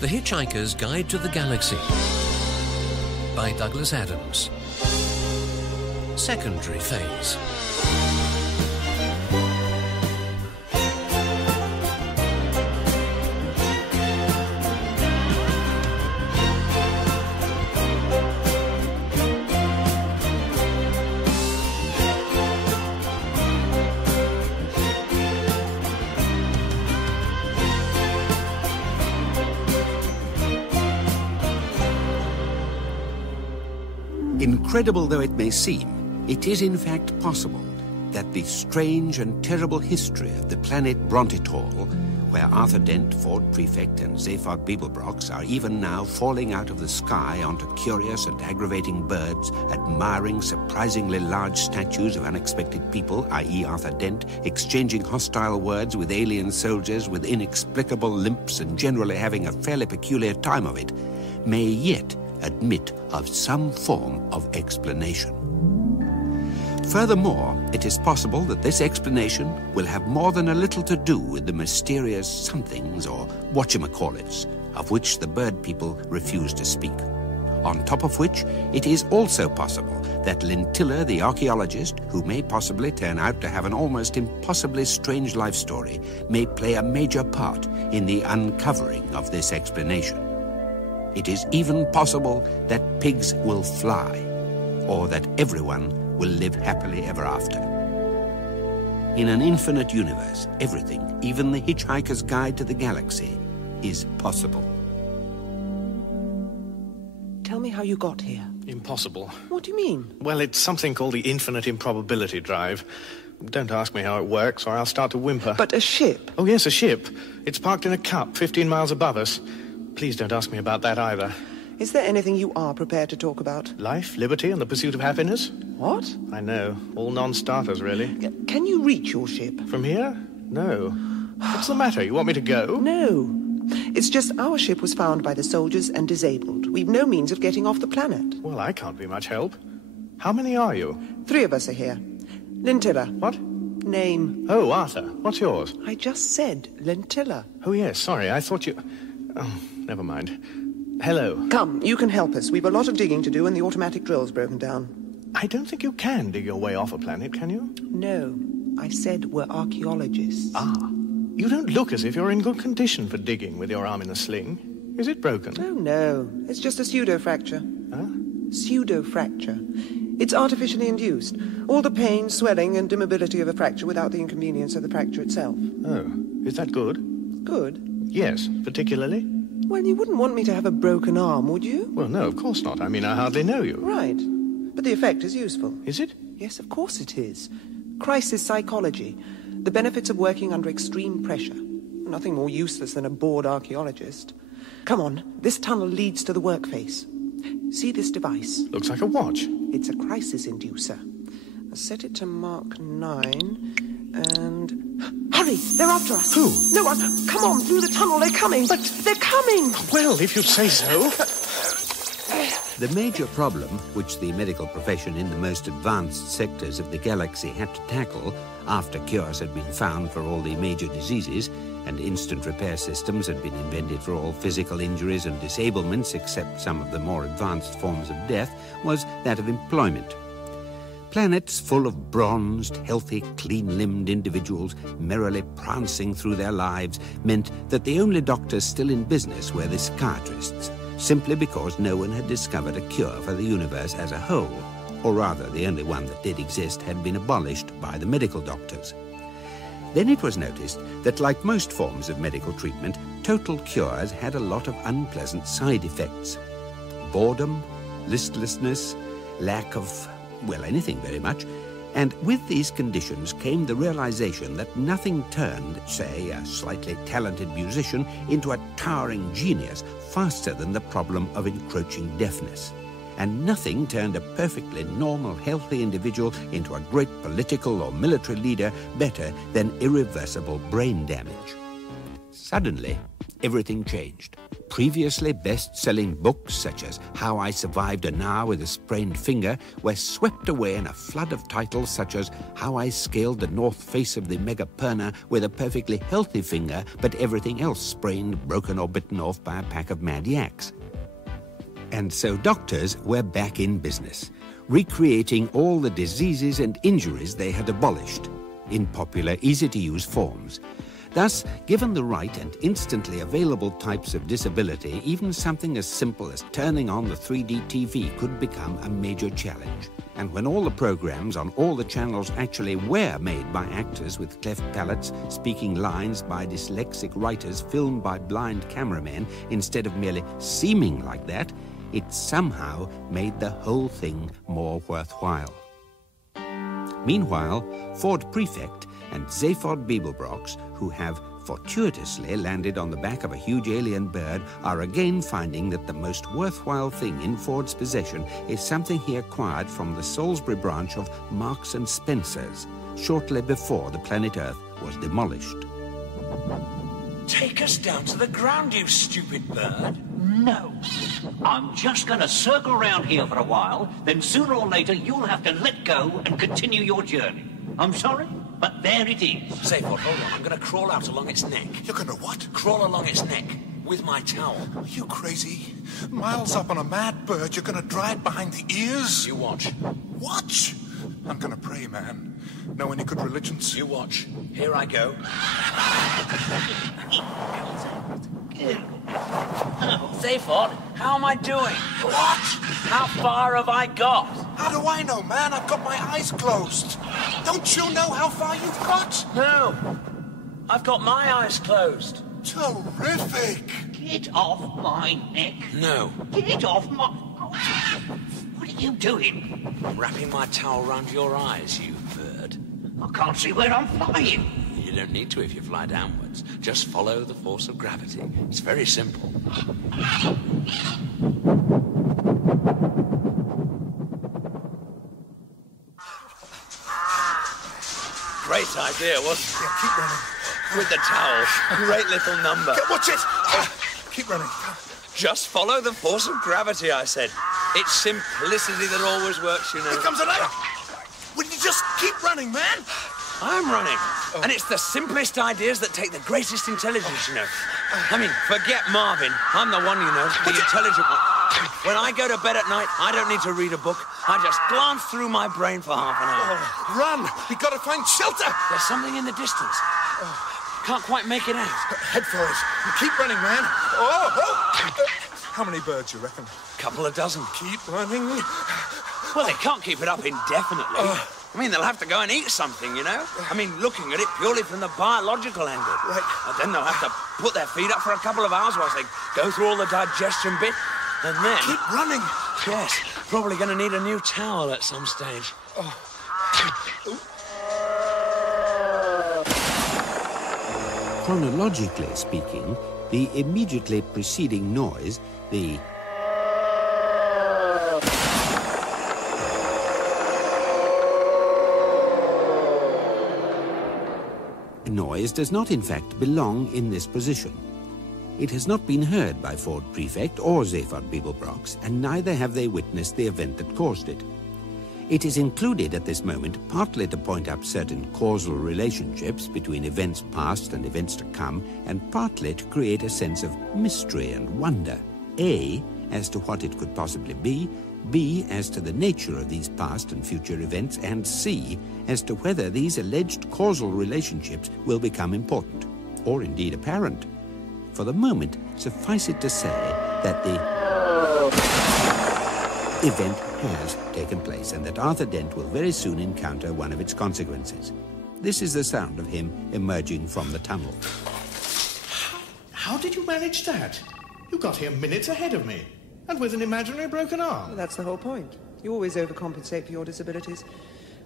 The Hitchhiker's Guide to the Galaxy by Douglas Adams. Secondary phase. Incredible though it may seem, it is in fact possible that the strange and terrible history of the planet Brontitor, where Arthur Dent, Ford Prefect, and Zaphod Beeblebrox are even now falling out of the sky onto curious and aggravating birds, admiring surprisingly large statues of unexpected people, i.e. Arthur Dent, exchanging hostile words with alien soldiers with inexplicable limps and generally having a fairly peculiar time of it, may yet admit of some form of explanation. Furthermore, it is possible that this explanation will have more than a little to do with the mysterious somethings, or whatchamacallits, of which the bird people refuse to speak. On top of which, it is also possible that Lintilla, the archaeologist, who may possibly turn out to have an almost impossibly strange life story, may play a major part in the uncovering of this explanation. It is even possible that pigs will fly, or that everyone will live happily ever after. In an infinite universe, everything, even the Hitchhiker's Guide to the Galaxy, is possible. Tell me how you got here. Impossible. What do you mean? Well, it's something called the infinite improbability drive. Don't ask me how it works, or I'll start to whimper. But a ship? Oh, yes, a ship. It's parked in a cup 15 miles above us. Please don't ask me about that either. Is there anything you are prepared to talk about? Life, liberty, and the pursuit of happiness? What? I know. All non-starters, really. Can you reach your ship? From here? No. What's the matter? You want me to go? No. It's just our ship was found by the soldiers and disabled. We've no means of getting off the planet. Well, I can't be much help. How many are you? 3 of us are here. Lintilla. What? Name. Oh, Arthur. What's yours? I just said Lintilla. Oh, yes, sorry. I thought you... Oh, never mind. Hello. Come, you can help us. We've a lot of digging to do and the automatic drill's broken down. I don't think you can dig your way off a planet, can you? No. I said we're archaeologists. Ah. You don't look as if you're in good condition for digging with your arm in a sling. Is it broken? Oh, no. It's just a pseudo-fracture. Huh? Pseudo-fracture. It's artificially induced. All the pain, swelling, and immobility of a fracture without the inconvenience of the fracture itself. Oh. Is that good? Good? Yes, particularly. Well, you wouldn't want me to have a broken arm, would you? Well, no, of course not. I mean, I hardly know you. Right. But the effect is useful. Is it? Yes, of course it is. Crisis psychology. The benefits of working under extreme pressure. Nothing more useless than a bored archaeologist. Come on, this tunnel leads to the workface. See this device? Looks like a watch. It's a crisis inducer. I'll set it to Mark 9, and... Hurry! They're after us! Who? No one! Come on, through the tunnel, they're coming! But they're coming! Well, if you say so. The major problem which the medical profession in the most advanced sectors of the galaxy had to tackle, after cures had been found for all the major diseases, and instant repair systems had been invented for all physical injuries and disablements except some of the more advanced forms of death, was that of employment. Planets full of bronzed, healthy, clean-limbed individuals merrily prancing through their lives meant that the only doctors still in business were the psychiatrists, simply because no one had discovered a cure for the universe as a whole, or rather the only one that did exist had been abolished by the medical doctors. Then it was noticed that, like most forms of medical treatment, total cures had a lot of unpleasant side effects. Boredom, listlessness, lack of, well, anything very much. And with these conditions came the realization that nothing turned, say, a slightly talented musician into a towering genius faster than the problem of encroaching deafness. And nothing turned a perfectly normal, healthy individual into a great political or military leader better than irreversible brain damage. Suddenly, everything changed. Previously best-selling books such as How I Survived an Hour with a Sprained Finger were swept away in a flood of titles such as How I Scaled the North Face of the Megaperna with a perfectly healthy finger, but everything else sprained, broken or bitten off by a pack of mad yaks. And so doctors were back in business, recreating all the diseases and injuries they had abolished in popular, easy-to-use forms. Thus, given the right and instantly available types of disability, even something as simple as turning on the 3D TV could become a major challenge. And when all the programs on all the channels actually were made by actors with cleft palates, speaking lines by dyslexic writers, filmed by blind cameramen, instead of merely seeming like that, it somehow made the whole thing more worthwhile. Meanwhile, Ford Prefect and Zaphod Beeblebrox, who have fortuitously landed on the back of a huge alien bird, are again finding that the most worthwhile thing in Ford's possession is something he acquired from the Salisbury branch of Marks and Spencer's, shortly before the planet Earth was demolished. Take us down to the ground, you stupid bird. No. I'm just going to circle around here for a while, then sooner or later you'll have to let go and continue your journey. I'm sorry, but there it is. Zaphod, hold on. I'm going to crawl out along its neck. You're gonna what? Crawl along its neck with my towel. Are you crazy? Miles up on a mad bird, you're gonna dry it behind the ears? You watch. Watch? I'm gonna pray, man. Know any good religions? You watch. Here I go. Zaphod, how am I doing? What? How far have I got? How do I know, man? I've got my eyes closed. Don't you know how far you've got? No. I've got my eyes closed. Terrific! Get off my neck. No. Get off my... What are you doing? I'm wrapping my towel round your eyes, you bird. I can't see where I'm flying. You don't need to if you fly downwards. Just follow the force of gravity. It's very simple. Great idea, wasn't it? Yeah, keep running. With the towel. Great little number. Watch it! Keep running. Just follow the force of gravity, I said. It's simplicity that always works, you know. Here comes another! Will you just keep running, man? I'm running. And it's the simplest ideas that take the greatest intelligence, you know. I mean, forget Marvin. I'm the one, you know, the intelligent one. When I go to bed at night, I don't need to read a book. I just glance through my brain for half an hour. Run! We've got to find shelter! There's something in the distance. Can't quite make it out. Head for it. Keep running, man. How many birds, you reckon? Couple of dozen. Keep running. Well, they can't keep it up indefinitely. I mean, they'll have to go and eat something, you know? I mean, looking at it purely from the biological angle. Right. And then they'll have to put their feet up for a couple of hours whilst they go through all the digestion bit. And then... Keep running. Yes, probably going to need a new towel at some stage. Chronologically speaking, the immediately preceding noise, the noise does not in fact belong in this position. It has not been heard by Ford Prefect or Zaphod Beeblebrox, and neither have they witnessed the event that caused it. It is included at this moment partly to point up certain causal relationships between events past and events to come, and partly to create a sense of mystery and wonder, A, as to what it could possibly be, B, as to the nature of these past and future events, and C, as to whether these alleged causal relationships will become important, or indeed apparent. For the moment, suffice it to say that the event has taken place, and that Arthur Dent will very soon encounter one of its consequences. This is the sound of him emerging from the tunnel. How did you manage that? You got here minutes ahead of me, and with an imaginary broken arm. Well, that's the whole point. You always overcompensate for your disabilities.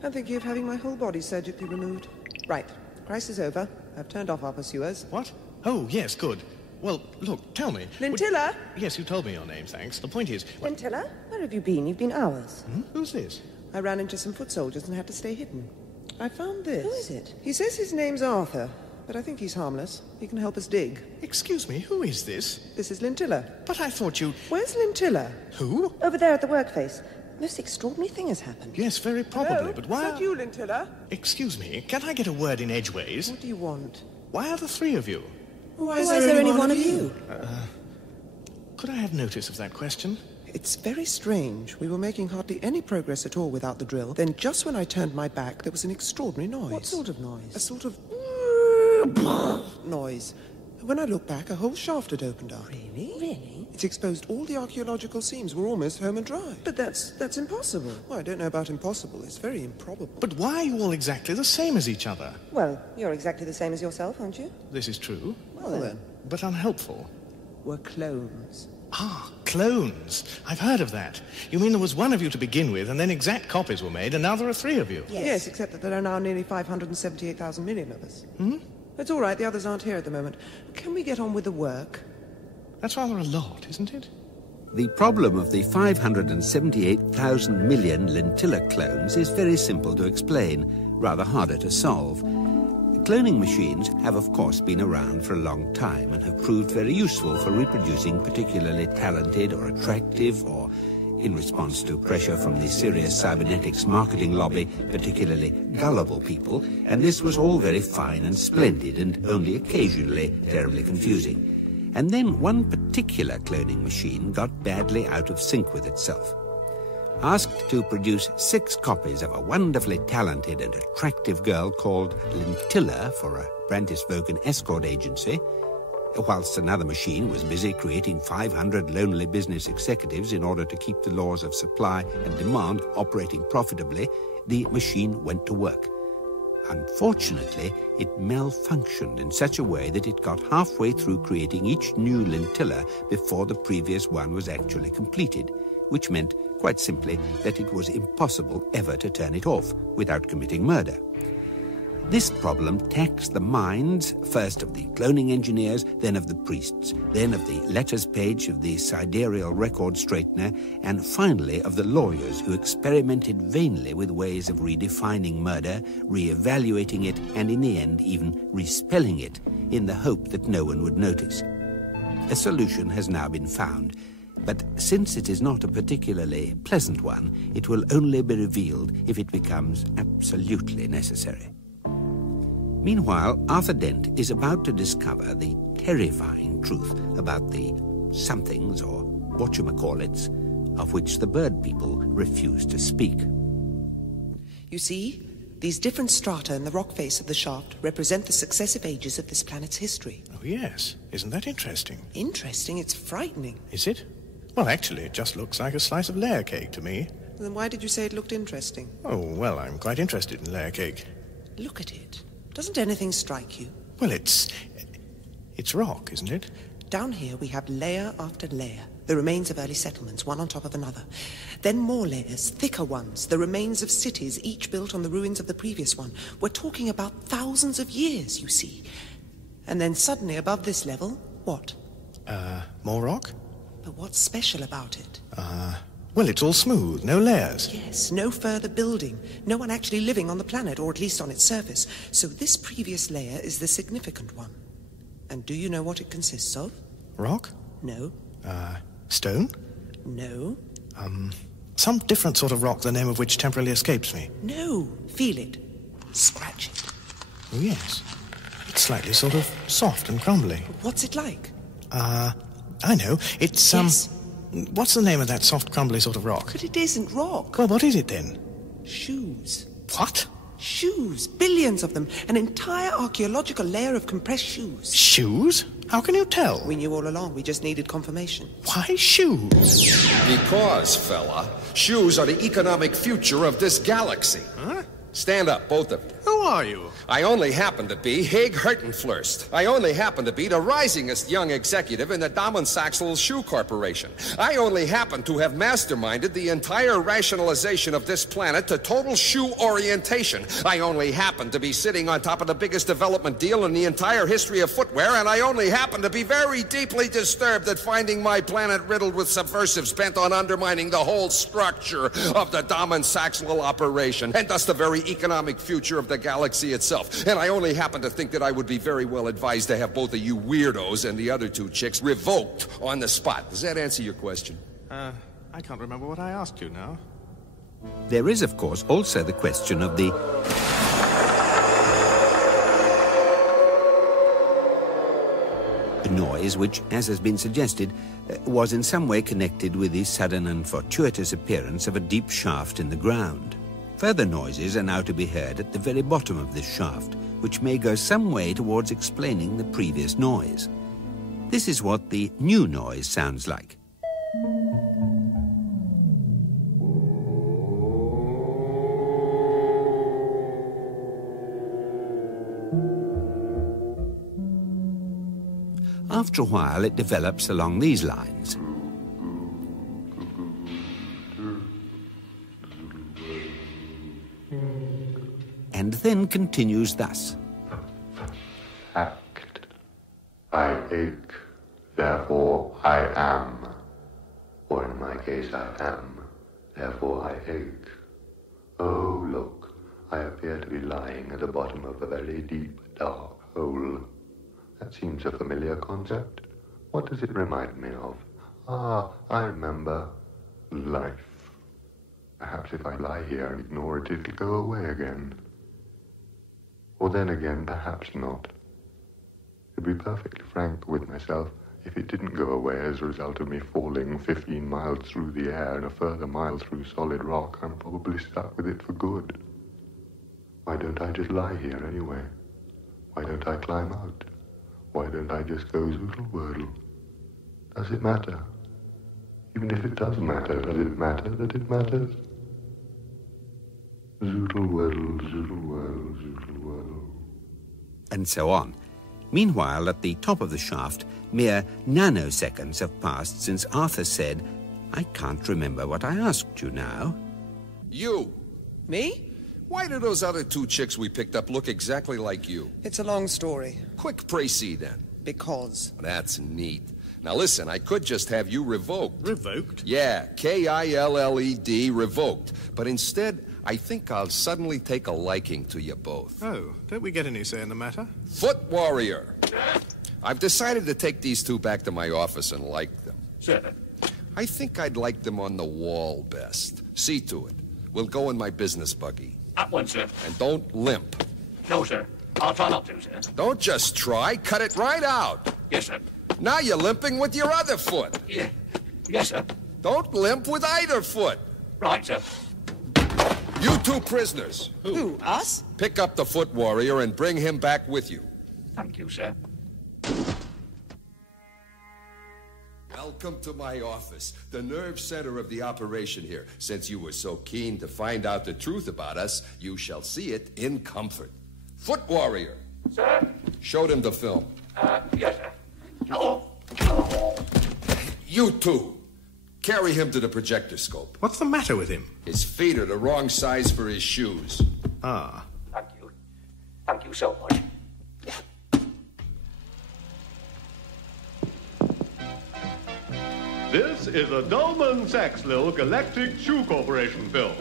I'm thinking of having my whole body surgically removed. Right. Crisis over. I've turned off our pursuers. What? Oh, yes, good. Well, look, tell me. Lintilla? Yes, you told me your name, thanks. The point is... Lintilla? Where have you been? You've been hours. Who's this? I ran into some foot soldiers and had to stay hidden. I found this. Who is it? He says his name's Arthur. but I think he's harmless. He can help us dig. Excuse me, who is this? This is Lintilla. But I thought you... Where's Lintilla? Who? Over there at the workface. Most extraordinary thing has happened. Yes, very probably, Hello? but why... Is that you, Lintilla? Excuse me, can I get a word in edgeways? What do you want? Why are the three of you? Why is there only one of you? Could I have notice of that question? It's very strange. We were making hardly any progress at all without the drill. Then just when I turned my back, there was an extraordinary noise. What sort of noise? A sort of... noise. When I looked back, a whole shaft had opened up. Really? Really? It exposed all the archaeological seams. We're almost home and dry. But that's impossible. Well, I don't know about impossible. It's very improbable. But why are you all exactly the same as each other? Well, you're exactly the same as yourself, aren't you? This is true. Well, then. But unhelpful. We're clones. Ah, clones. I've heard of that. You mean there was one of you to begin with, and then exact copies were made, and now there are three of you? Yes, except that there are now nearly 578,000 million of us. Hmm? It's all right. The others aren't here at the moment. Can we get on with the work? That's rather a lot, isn't it? The problem of the 578,000 million Lintilla clones is very simple to explain, rather harder to solve. Cloning machines have, of course, been around for a long time and have proved very useful for reproducing particularly talented or attractive or, in response to pressure from the serious cybernetics marketing lobby, particularly gullible people, and this was all very fine and splendid and only occasionally terribly confusing. And then one particular cloning machine got badly out of sync with itself. Asked to produce 6 copies of a wonderfully talented and attractive girl called Lintilla for a Brandis-Vogan escort agency, whilst another machine was busy creating 500 lonely business executives in order to keep the laws of supply and demand operating profitably, the machine went to work. Unfortunately, it malfunctioned in such a way that it got halfway through creating each new Lintilla before the previous one was actually completed, which meant, quite simply, that it was impossible ever to turn it off without committing murder. This problem taxed the minds, first of the cloning engineers, then of the priests, then of the letters page of the sidereal record straightener, and finally of the lawyers who experimented vainly with ways of redefining murder, re-evaluating it, and in the end even respelling it, in the hope that no one would notice. A solution has now been found, but since it is not a particularly pleasant one, it will only be revealed if it becomes absolutely necessary. Meanwhile, Arthur Dent is about to discover the terrifying truth about the somethings, or whatchamacallits, of which the bird people refuse to speak. You see, these different strata in the rock face of the shaft represent the successive ages of this planet's history. Oh, yes. Isn't that interesting? Interesting? It's frightening. Is it? Well, actually, it just looks like a slice of layer cake to me. Then why did you say it looked interesting? Oh, well, I'm quite interested in layer cake. Look at it. Doesn't anything strike you? Well, it's rock, isn't it? Down here we have layer after layer, the remains of early settlements, one on top of another. Then more layers, thicker ones, the remains of cities, each built on the ruins of the previous one. We're talking about thousands of years, you see. And then suddenly above this level, what? More rock? But what's special about it? Well, it's all smooth, no layers. Yes, no further building. No one actually living on the planet, or at least on its surface. So this previous layer is the significant one. And do you know what it consists of? Rock? No. Stone? No. Some different sort of rock, the name of which temporarily escapes me. No. Feel it. Scratch it. Oh, yes. It's slightly sort of soft and crumbly. What's it like? I know. It's, Yes. What's the name of that soft, crumbly sort of rock? But it isn't rock. Well, what is it then? Shoes. What? Shoes. Billions of them. An entire archaeological layer of compressed shoes. Shoes? How can you tell? We knew all along. We just needed confirmation. Why shoes? Because, fella, shoes are the economic future of this galaxy. Huh? Stand up, both of you. Who are you? I only happen to be Hig Hertenflurst. I only happen to be the risingest young executive in the Damen-Saxel Shoe Corporation. I only happen to have masterminded the entire rationalization of this planet to total shoe orientation. I only happen to be sitting on top of the biggest development deal in the entire history of footwear, and I only happen to be very deeply disturbed at finding my planet riddled with subversives bent on undermining the whole structure of the Damen-Saxel operation, and thus the very economic future of the galaxy. galaxy itself. And I only happen to think that I would be very well advised to have both of you weirdos and the other two chicks revoked on the spot. Does that answer your question? I can't remember what I asked you now. There is, of course, also the question of the noise, which, as has been suggested, was in some way connected with the sudden and fortuitous appearance of a deep shaft in the ground. Further noises are now to be heard at the very bottom of this shaft, which may go some way towards explaining the previous noise. This is what the new noise sounds like. After a while, it develops along these lines. And then continues thus. Fact. I ache, therefore I am. Or in my case, I am, therefore I ache. Oh, look, I appear to be lying at the bottom of a very deep, dark hole. That seems a familiar concept. What does it remind me of? Ah, I remember. Life. Perhaps if I lie here and ignore it, it'll go away again. Or then again, perhaps not. To be perfectly frank with myself, if it didn't go away as a result of me falling 15 miles through the air and a further mile through solid rock, I'm probably stuck with it for good. Why don't I just lie here anyway? Why don't I climb out? Why don't I just go zoodle-wordle? Does it matter? Even if it does matter, does it matter that it matters? Zoodle-wordle, zoodle-wordle, zoodle-wordle. And so on. Meanwhile, at the top of the shaft, mere nanoseconds have passed since Arthur said, "I can't remember what I asked you now." You! Me? Why do those other two chicks we picked up look exactly like you? It's a long story. Quick précis, then. Because. That's neat. Now listen, I could just have you revoked. Revoked? Yeah, K-I-L-L-E-D, revoked. But instead, I think I'll suddenly take a liking to you both. Oh, don't we get any say in the matter? Foot Warrior! I've decided to take these two back to my office and like them. Sir. I think I'd like them on the wall best. See to it. We'll go in my business buggy. At once, sir. And don't limp. No, sir. I'll try not to, sir. Don't just try. Cut it right out. Yes, sir. Now you're limping with your other foot. Yeah. Yes, sir. Don't limp with either foot. Right, sir. You two prisoners. Who, us? Pick up the Foot Warrior and bring him back with you. Thank you, sir. Welcome to my office, the nerve center of the operation here. Since you were so keen to find out the truth about us, you shall see it in comfort. Foot Warrior. Sir? Showed him the film. Yes, sir. Oh. You two. Carry him to the projector scope. What's the matter with him? His feet are the wrong size for his shoes. Ah. Thank you. Thank you so much. This is a Dolman Saxlil Galactic Shoe Corporation film.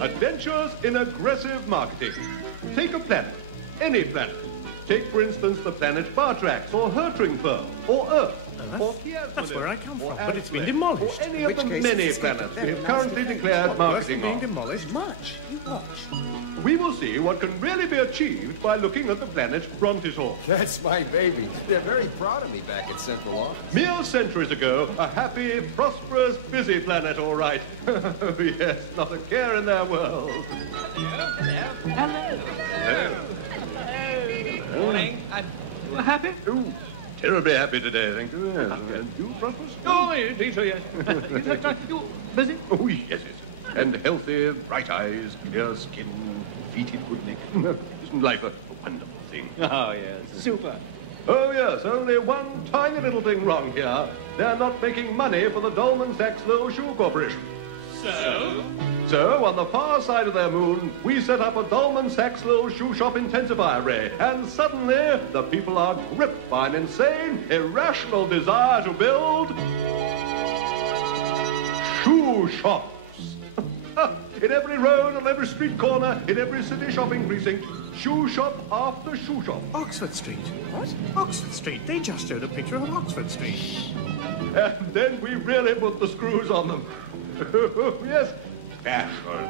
Adventures in aggressive marketing. Take a planet, any planet. Take, for instance, the planet Bartrax, or Hertringfur, or Earth, or Kiasma. That's where I come from, but it's been Or demolished. any of the many planets we have currently declared marketing being on. demolished? Much. You watch. We will see what can really be achieved by looking at the planet Brontosaurus. That's my baby. They're very proud of me back at Central Office. Mere centuries ago, a happy, prosperous, busy planet, all right. Yes, not a care in their world. Hello. Morning. You happy? Ooh, terribly happy today, thank you. Yes. And you, Prosperous? Oh, yes, yes. You busy? Oh, yes, yes. And healthy, bright eyes, clear skin, feet in good nick. Isn't life a wonderful thing? Oh, yes. Super. Oh, yes, only one tiny little thing wrong here. They're not making money for the Dolman Saxlil Shoe Corporation. So? So, on the far side of their moon, we set up a Dolman Saxlil shoe shop intensifier array, and suddenly the people are gripped by an insane, irrational desire to build shoe shops. In every road, on every street corner, in every city shopping precinct, shoe shop after shoe shop. Oxford Street. What? Oxford Street. They just showed a picture of Oxford Street. And then we really put the screws on them. Yes, fashion.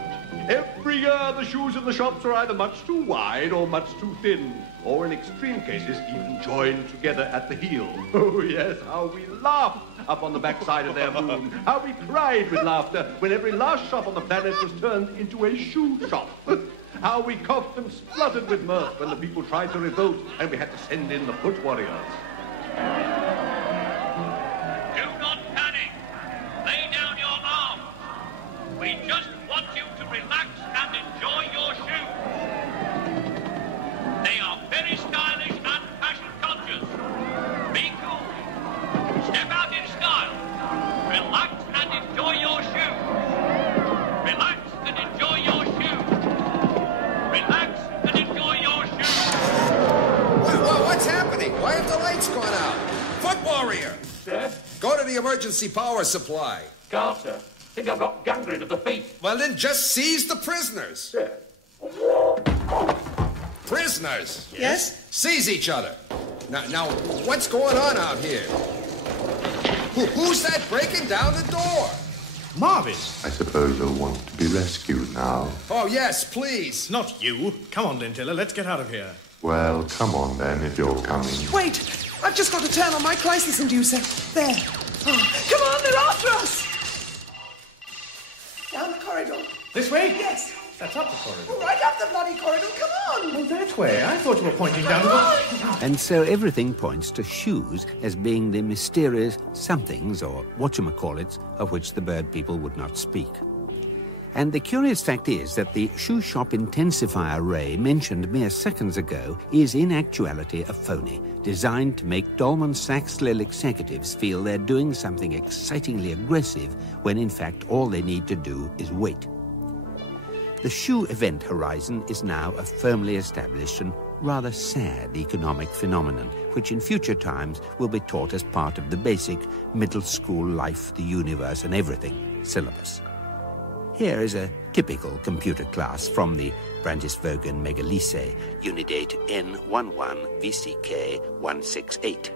Every year the shoes in the shops are either much too wide or much too thin, or in extreme cases even joined together at the heel. Oh yes, how we laughed up on the backside of their moon. How we cried with laughter when every last shop on the planet was turned into a shoe shop. How we coughed and spluttered with mirth when the people tried to revolt and we had to send in the foot warriors. Do not panic. Lay down your arms. We just want you to relax and enjoy your shoes. They are very stylish and fashion conscious. Be cool. Step out in style. Relax and enjoy your shoes. Relax and enjoy your shoes. Relax and enjoy your shoes. What's happening? Why have the lights gone out? Foot warrior! Dad? Go to the emergency power supply. Can't, sir. Think I've got gangrene of the feet. Well, then just seize the prisoners. Prisoners? Yes? Seize each other. Now, what's going on out here? Who's that breaking down the door? Marvin. I suppose you'll want to be rescued now. Oh, yes, please. Not you. Come on, Lintilla, let's get out of here. Well, come on then, if you're coming. Wait! I've just got to turn on my crisis inducer. There. Oh, come on, they're after us! Down the corridor. This way? Yes. That's up the corridor. Right up the bloody corridor, come on! Oh, that way. I thought you were pointing down the... And so everything points to shoes as being the mysterious somethings, or whatchamacallits, of which the bird people would not speak. And the curious fact is that the shoe shop intensifier ray mentioned mere seconds ago is in actuality a phony, designed to make Dolman Sachs Lill executives feel they're doing something excitingly aggressive when in fact all they need to do is wait. The shoe event horizon is now a firmly established and rather sad economic phenomenon, which in future times will be taught as part of the basic middle school life, the universe and everything syllabus. Here is a typical computer class from the Brandisvogen Megalisee, Unidate N11 VCK 168.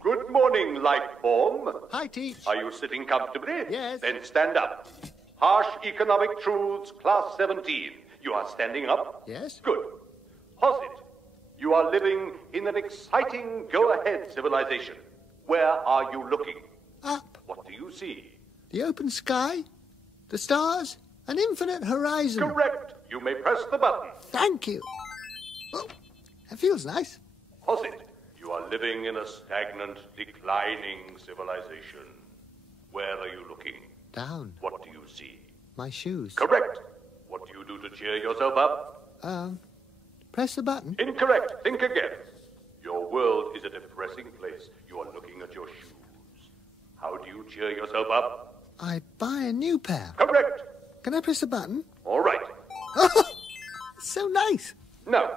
Good morning, life form. Hi, Teach. Are you sitting comfortably? Yes. Then stand up. Harsh economic truths, class 17. You are standing up? Yes. Good. Posit. You are living in an exciting go-ahead civilization. Where are you looking? Up. What do you see? The open sky, the stars, an infinite horizon. Correct. You may press the button. Thank you. Oh, that feels nice. Posit. You are living in a stagnant, declining civilization. Where are you looking? Down. What do you see? My shoes. Correct. What do you do to cheer yourself up? Press the button. Incorrect. Think again. Your world is a depressing place. You are looking at your shoes. How do you cheer yourself up? I buy a new pair. Correct. Can I press the button? All right. Oh, so nice. Now,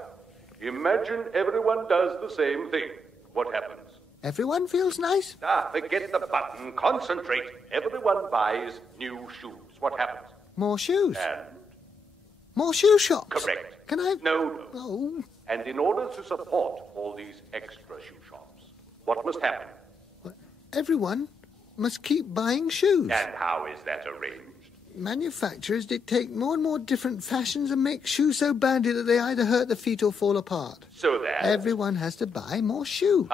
imagine everyone does the same thing. What happens? Everyone feels nice? Forget the button. Concentrate. Everyone buys new shoes. What happens? More shoes. And? More shoe shops. Correct. Can I... No. Oh. And in order to support all these extra shoe shops, what must happen? Everyone must keep buying shoes. And how is that arranged? Manufacturers dictate more and more different fashions and make shoes so badly that they either hurt the feet or fall apart. So that... Everyone has to buy more shoes.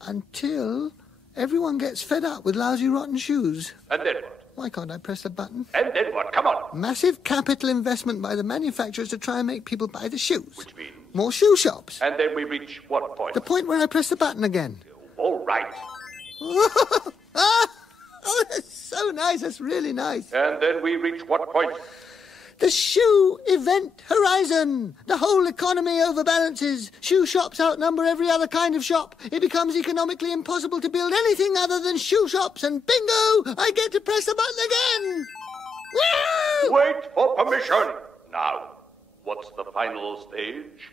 Until everyone gets fed up with lousy, rotten shoes. And then what? Why can't I press the button? And then what? Come on. Massive capital investment by the manufacturers to try and make people buy the shoes. Which means? More shoe shops. And then we reach what point? The point where I press the button again. All right. Oh, that's so nice. That's really nice. And then we reach what point? The shoe event horizon. The whole economy overbalances. Shoe shops outnumber every other kind of shop. It becomes economically impossible to build anything other than shoe shops. And bingo, I get to press the button again. Woo! Wait for permission. Now, what's the final stage?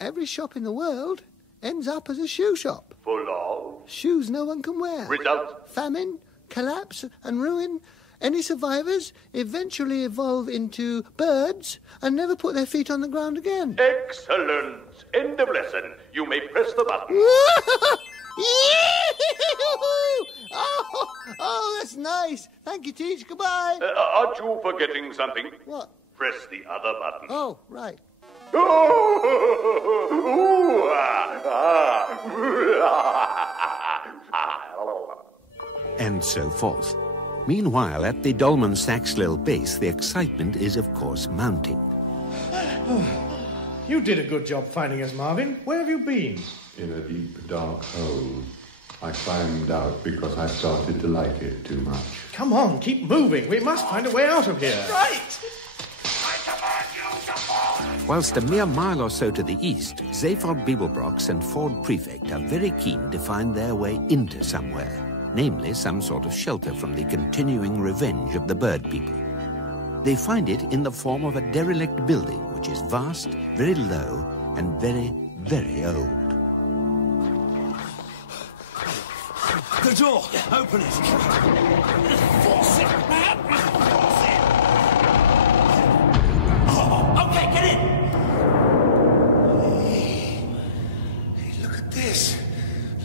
Every shop in the world ends up as a shoe shop. Full of? Shoes no one can wear. Result? Famine, collapse and ruin. Any survivors eventually evolve into birds and never put their feet on the ground again. Excellent. End of lesson. You may press the button. Oh, that's nice. Thank you, Teach. Goodbye. Aren't you forgetting something? What? Press the other button. Oh, right. And so forth. Meanwhile, at the Dolman Saxlil base, the excitement is, of course, mounting. You did a good job finding us, Marvin. Where have you been? In a deep, dark hole. I climbed out because I started to like it too much. Come on, keep moving. We must find a way out of here. Right! Whilst a mere mile or so to the east, Zaphod Beeblebrox and Ford Prefect are very keen to find their way into somewhere, namely some sort of shelter from the continuing revenge of the bird people. They find it in the form of a derelict building, which is vast, very low, and very, very old. The door! Open it! Force it, man! Force it! Oh, okay, get in! Hey, look at this.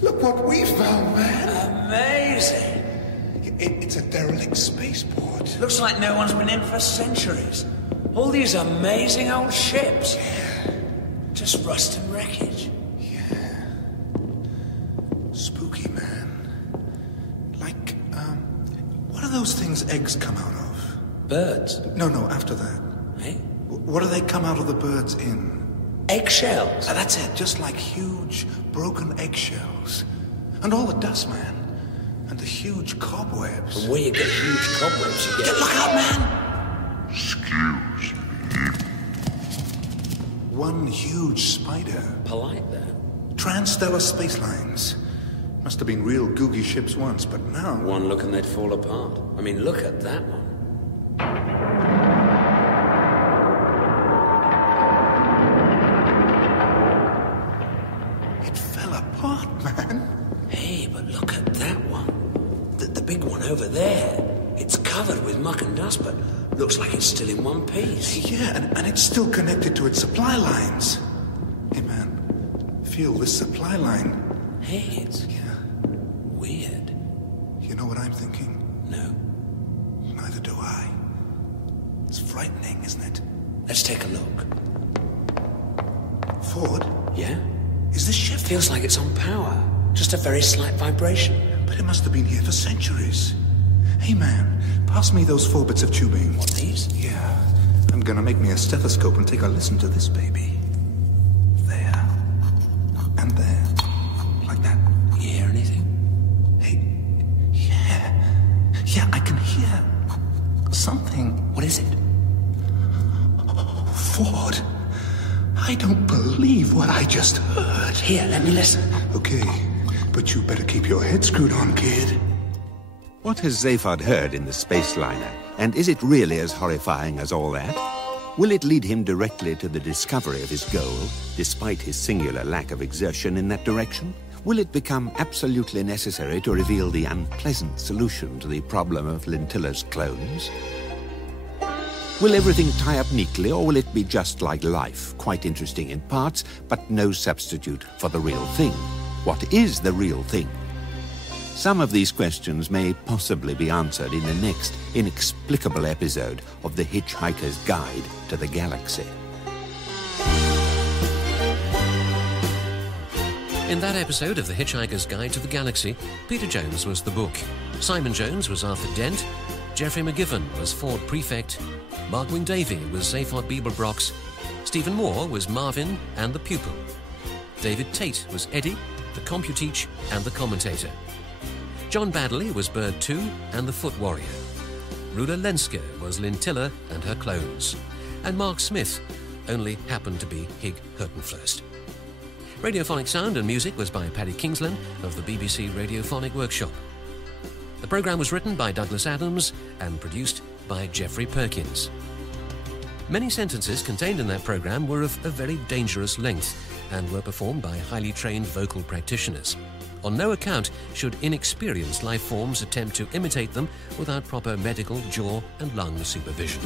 Look what we found, man. Amazing! It's a derelict spaceport. Looks like no one's been in for centuries. All these amazing old ships. Yeah. Just rust and wreckage. Yeah. Spooky, man. Like, what are those things eggs come out of? Birds? No, after that. Eh? What do they come out of the birds in? Eggshells? That's it, just like huge, broken eggshells. And all the dust, man. And the huge cobwebs. And where you get huge cobwebs, you get... Look out, man! Excuse me. One huge spider. Polite there. Transstellar space lines. Must have been real googie ships once, but now... One look and they'd fall apart. I mean, look at that one. It fell apart, man. Hey, but look at that one. The big one over there. It's covered with muck and dust, but looks like it's still in one piece. Yeah, and it's still connected to its supply lines. Hey, man, feel this supply line. Hey, it's... Yeah. Weird. You know what I'm thinking? No. Neither do I. It's frightening, isn't it? Let's take a look. Ford? Yeah? Is this ship... Feels like it's on power. Just a very slight vibration. But it must have been here for centuries. Hey, man, pass me those 4 bits of tubing. What, these? Yeah. I'm gonna make me a stethoscope and take a listen to this baby. There. And there. Like that. You hear anything? Hey. Yeah. Yeah, I can hear something. What is it? Ford. I don't believe what I just heard. Here, let me listen. Okay, but you better keep your head screwed on, kid. What has Zaphod heard in the space liner? And is it really as horrifying as all that? Will it lead him directly to the discovery of his goal, despite his singular lack of exertion in that direction? Will it become absolutely necessary to reveal the unpleasant solution to the problem of Lintilla's clones? Will everything tie up neatly, or will it be just like life, quite interesting in parts, but no substitute for the real thing? What is the real thing? Some of these questions may possibly be answered in the next inexplicable episode of The Hitchhiker's Guide to the Galaxy. In that episode of The Hitchhiker's Guide to the Galaxy, Peter Jones was the book, Simon Jones was Arthur Dent, Geoffrey McGiffin was Ford Prefect, Mark Wing-Davey was Zaphod Beeblebrox, Stephen Moore was Marvin and the Pupil, David Tate was Eddie, the Computeach and the Commentator, John Baddeley was Bird 2 and the Foot Warrior, Rula Lensker was Lintilla and her clones, and Mark Smith only happened to be Hig Hurtenflurst. Radiophonic sound and music was by Paddy Kingsland of the BBC Radiophonic Workshop. The programme was written by Douglas Adams and produced by Geoffrey Perkins. Many sentences contained in that program were of a very dangerous length and were performed by highly trained vocal practitioners. On no account should inexperienced life forms attempt to imitate them without proper medical, jaw and lung supervision.